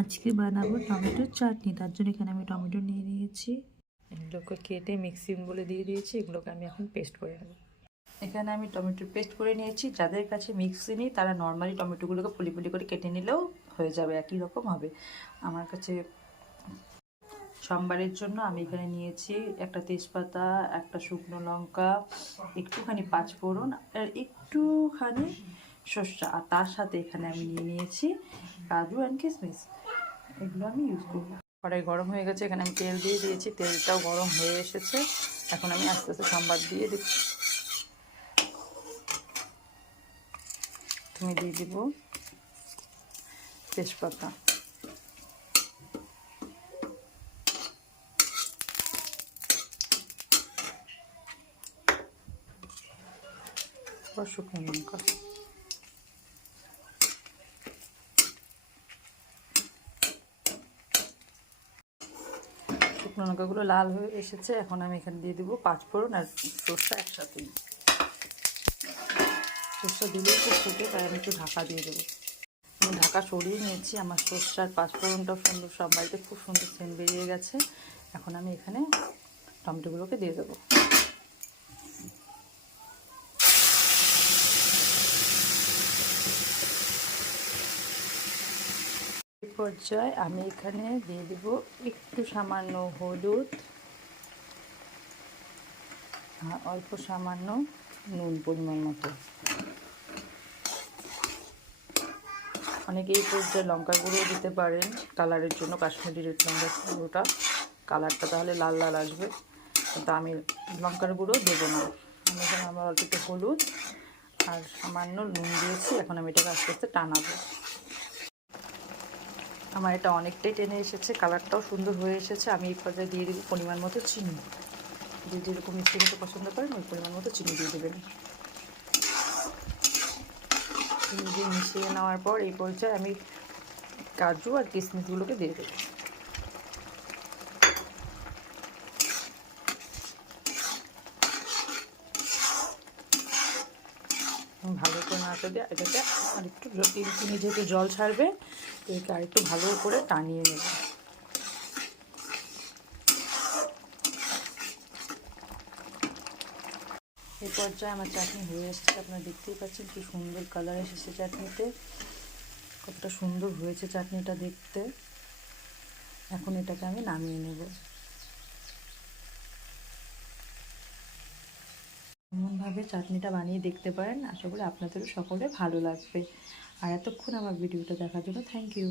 আজকে বানাবো টমেটোর চাটনি। তার জন্য এখানে আমি টমেটো নিয়ে নিয়েছি, এগুলোকে কেটে মিক্সিং বলে দিয়ে দিয়েছি। এগুলোকে আমি এখন পেস্ট করে নেব। এখানে আমি টমেটোর পেস্ট করে নিয়েছি। যাদের কাছে মিক্সি নেই তারা নর্মালি টমেটোগুলোকে ফুলি ফুলি করে কেটে নিলেও হয়ে যাবে, একই রকম হবে। আমার কাছে সোমবারের জন্য আমি এখানে নিয়েছি একটা তেজপাতা, একটা শুকনো লঙ্কা, একটুখানি পাঁচফোড়ন আর একটুখানি সর্ষা, আর তার সাথে এখানে আমি নিয়ে নিয়েছি কাজু অ্যান্ড কিশমিশ। এগুলো আমি ইউজ করব। কড়াই গরম হয়ে গেছে, এখানে আমি তেল দিয়ে দিয়েছি, তেলটাও গরম হয়ে এসেছে। এখন আমি আস্তে আস্তে সম্বাদ দিয়ে দিচ্ছি। তুমি দিয়ে দিব তেজপাতা, শুকনো লঙ্কা, শুকনো লঙ্কাগুলো লাল হয়ে এসেছে। এখন আমি এখানে দিয়ে দিব পাঁচফোড়ন আর সর্ষা একসাথেই। সর্ষা দিলে একটু ফুটে, তাই আমি একটু ঢাকা দিয়ে দেবো। আমি ঢাকা সরিয়ে নিয়েছি। আমার সর্ষা আর পাঁচফোড়নটাও সুন্দর, সব বাড়িতে খুব সুন্দর সেন্ট বেরিয়ে গেছে। এখন আমি এখানে টমেটোগুলোকে দিয়ে দেবো। এই পর্যায়ে আমি এখানে দিয়ে দেব একটু সামান্য হলুদ আর অল্প সামান্য নুন পরিমাণ মতো। অনেকে এই পর্যায়ে লঙ্কার গুঁড়ো দিতে পারেন কালারের জন্য, কাশ্মীরি রেড লঙ্কার গুঁড়োটা, কালারটা তাহলে লাল লাল আসবে। কিন্তু আমি লঙ্কার গুঁড়ো দেবো না। আমি এখানে আমার অল্প একটু হলুদ আর সামান্য নুন দিয়েছি। এখন আমি এটাকে আস্তে আস্তে টানাবো। আমার এটা অনেকটাই টেনে এসেছে, কালারটাও সুন্দর হয়ে এসেছে। আমি এই পর্যায়ে দিয়ে দেবো পরিমাণ মতো চিনি। যে যেরকম মিষ্টি খেতে পছন্দ করেন ওই পরিমাণ মতো চিনি দিয়ে দেবেন। চিনি দিয়ে মিশিয়ে নেওয়ার পর এই পর্যায়ে আমি কাজু আর কিশমিশগুলোকে দিয়ে দেবো। ভালো করে নাড়তে দিয়ে এটাকে আরেকটু চিনি যেহেতু জল ছাড়বে, এটাকে আরেকটু ভালো করে টানিয়ে নেব। এই পর্যায়ে আমার চাটনি হয়ে এসেছে। আপনারা দেখতেই পাচ্ছেন কি সুন্দর কালার এসেছে চাটনিতে, কতটা সুন্দর হয়েছে চাটনিটা দেখতে। এখন এটাকে আমি নামিয়ে নেব। এমনভাবে চাটনিটা বানিয়ে দেখতে পারেন, আশা করি আপনাদেরও সকলে ভালো লাগবে। আর এতক্ষণ আমার ভিডিওটা দেখার জন্য থ্যাংক ইউ।